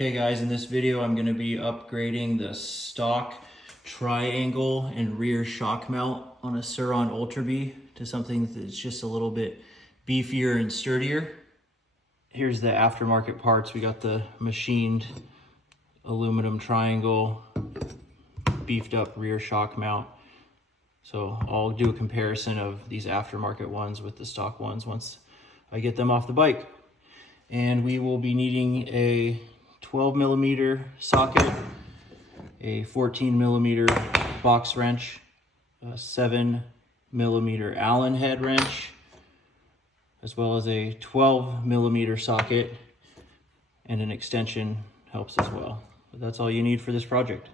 Okay guys, in this video I'm going to be upgrading the stock triangle and rear shock mount on a Surron Ultra Bee to something that's just a little bit beefier and sturdier. Here's the aftermarket parts. We got the machined aluminum triangle, beefed up rear shock mount. So I'll do a comparison of these aftermarket ones with the stock ones once I get them off the bike. And we will be needing a 12mm socket, a 14mm box wrench, a 7mm Allen head wrench, as well as a 12mm socket, and an extension helps as well. But that's all you need for this project.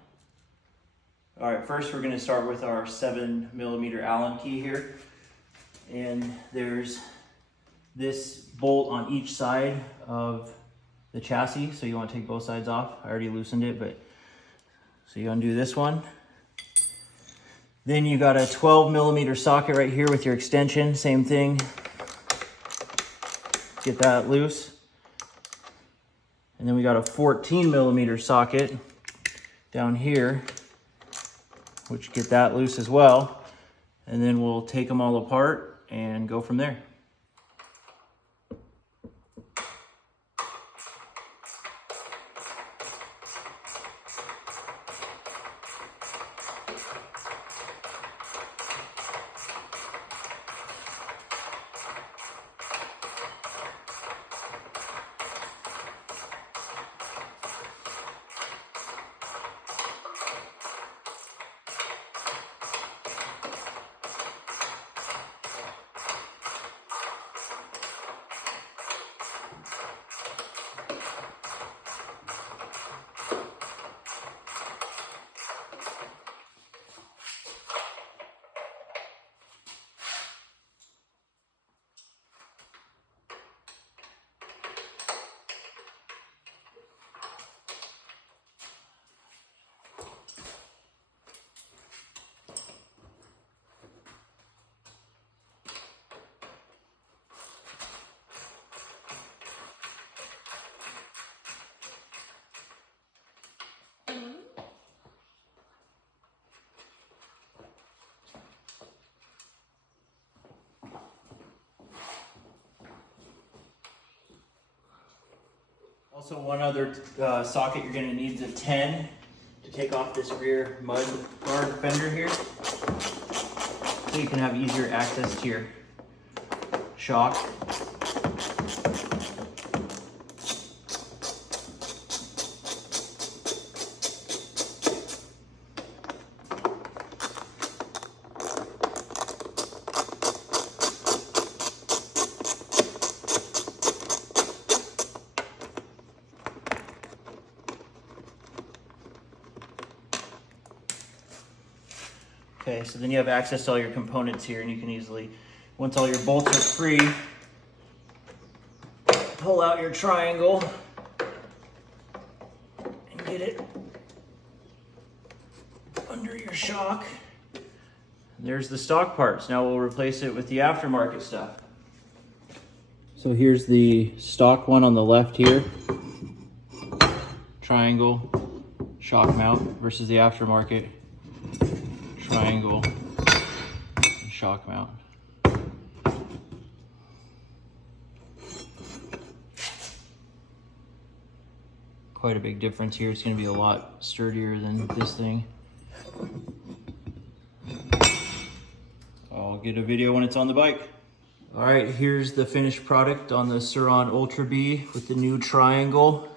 All right, first we're going to start with our 7mm Allen key here. And there's this bolt on each side of the chassis, so you want to take both sides off. I already loosened it, but so you undo this one. Then you got a 12mm socket right here with your extension, same thing. Get that loose. And then we got a 14mm socket down here, which get that loose as well. And then we'll take them all apart and go from there. Also, one other socket you're going to need is a 10 to take off this rear mud guard fender here, so you can have easier access to your shock. Okay, so then you have access to all your components here, and you can easily, once all your bolts are free, pull out your triangle and get it under your shock. There's the stock parts. Now we'll replace it with the aftermarket stuff. So here's the stock one on the left here. Triangle shock mount versus the aftermarket triangle and shock mount. Quite a big difference here. It's going to be a lot sturdier than this thing. I'll get a video when it's on the bike. All right, here's the finished product on the Surron Ultra Bee with the new triangle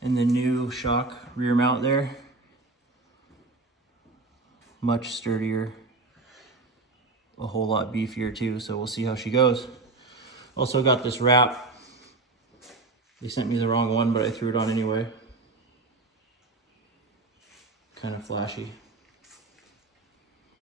and the new shock rear mount there. Much sturdier, a whole lot beefier too, so we'll see how she goes. Also got this wrap. They sent me the wrong one, but I threw it on anyway. Kind of flashy.